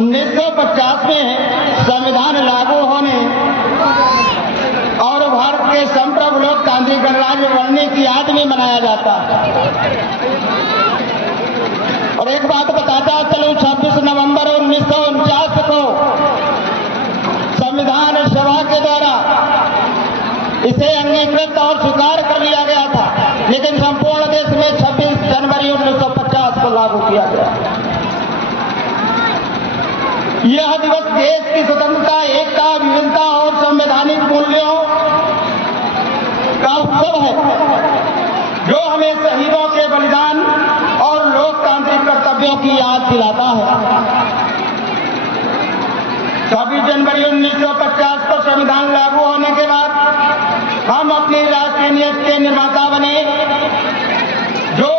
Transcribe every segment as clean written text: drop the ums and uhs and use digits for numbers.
1950 में संविधान लागू होने और भारत के संप्रभु लोकतांत्रिक गणराज्य बनने की याद में मनाया जाता है। और एक बात बताता चलूं, 26 नवंबर 1949 को संविधान सभा के द्वारा इसे अंगीकृत और स्वीकार कर लिया गया था, लेकिन संपूर्ण देश में 26 जनवरी 1950 को लागू किया गया। यह दिवस देश की स्वतंत्रता, एकता, विविधता और संवैधानिक मूल्यों का उत्सव है, जो हमें शहीदों के बलिदान और लोकतांत्रिक कर्तव्यों की याद दिलाता है। 26 जनवरी 1950 को संविधान लागू होने के बाद हम अपनी राष्ट्रीय नीति के निर्माता बने, जो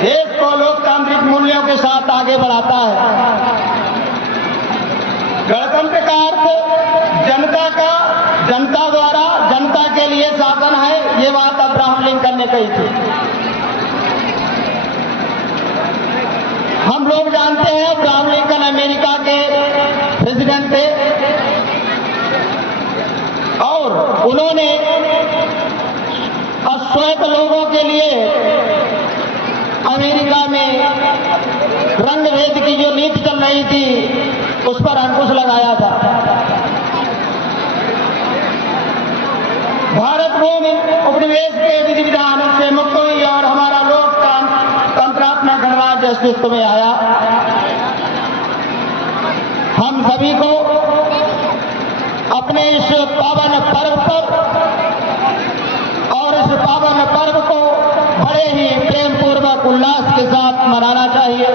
देश को लोकतांत्रिक मूल्यों के साथ आगे बढ़ाता है। गणतंत्र का अर्थ जनता का, जनता द्वारा, जनता के लिए शासन है। ये बात अब्राहम लिंकन ने कही थी। हम लोग जानते हैं अब्राहम लिंकन अमेरिका के प्रेसिडेंट थे और उन्होंने अश्वेत लोगों के लिए अमेरिका में रंग भेद की जो नीति चल रही थी उस पर अंकुश लगाया था। भारत भूमि उपनिवेश के विधि विधान से मुक्त हुई और हमारा लोकतंत्रात्मक गणराज्य अस्तित्व में आया। हम सभी को अपने इस पावन पर्व पर और इस पावन पर्व को बड़े ही प्रेम पूर्वक उल्लास के साथ मनाना चाहिए।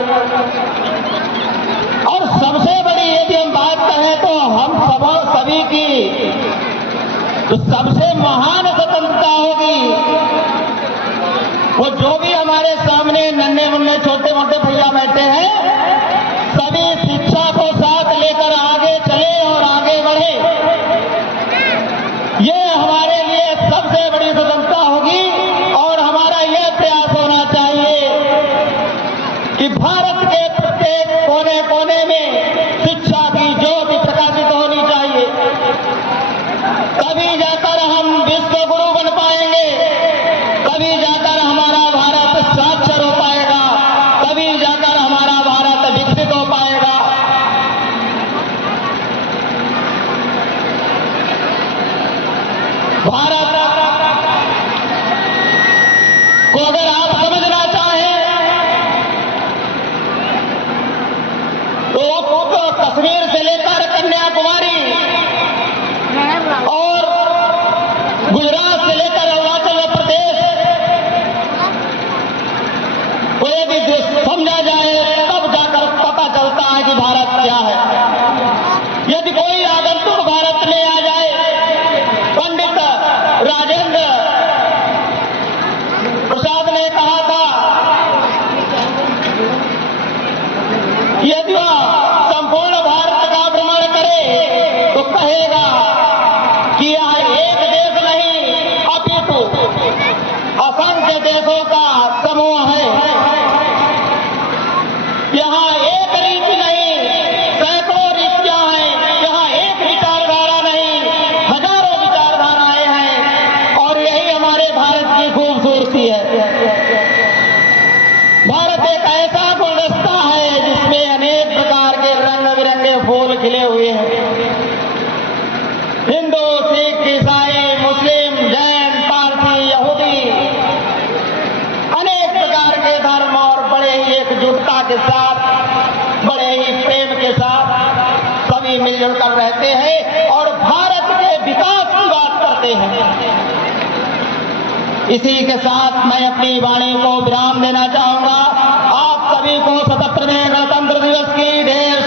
और सबसे बड़ी यदि हम बात कहें तो हम सभी की जो सबसे महान स्वतंत्रता होगी, वो जो भी हमारे सामने नन्हे मुन्ने छोटे मोटे भैया बैठे हैं, सभी शिक्षा को साथ लेकर आगे चले और आगे बढ़े। ये हमारे लिए सबसे बड़ी स्वतंत्रता होगी और हमारा यह प्रयास होना चाहिए कि भारत के प्रत्येक कोने कोने में शिक्षा की ज्योति प्रकाशित होनी चाहिए। तभी जाकर हम विश्व गुरु बन पाएंगे, तभी जाकर हमारा भारत साक्षर हो पाएगा, तभी जाकर हमारा भारत विकसित हो पाएगा। भारत को अगर आप समझना चाहें तो कश्मीर से लेकर कन्याकुमारी और गुजरात से लेकर अरुणाचल प्रदेश को यदि समझा जाए तब जाकर पता चलता है कि भारत क्या है। यदि कोई आगंतुक भारत में आ जाए, पंडित राजेंद्र प्रसाद ने कहा था यदि वह संपूर्ण भारत का भ्रमण करे तो कहेगा कि यह एक देश नहीं अपितु असंख्य देशों का समूह है। यहाँ एक रीति नहीं, सैकड़ों रीतियां हैं। यहाँ एक विचारधारा नहीं, हजारों विचारधाराएं हैं और यही हमारे भारत की खूबसूरती है। भारत एक ऐसा गुलदस्ता है जिसमें अनेक प्रकार के रंग बिरंगे फूल खिले हुए हैं। हिंदू, सिख, ईसाई, मुस्लिम, जैन, पारसी, यहूदी, अनेक प्रकार के धर्म और बड़े ही एकजुटता के साथ, बड़े ही प्रेम के साथ सभी मिलजुल कर रहते हैं और भारत के विकास की बात करते हैं। इसी के साथ मैं अपनी वाणी को विराम देना चाहूंगा। आप सभी को 77वें गणतंत्र दिवस की ढेर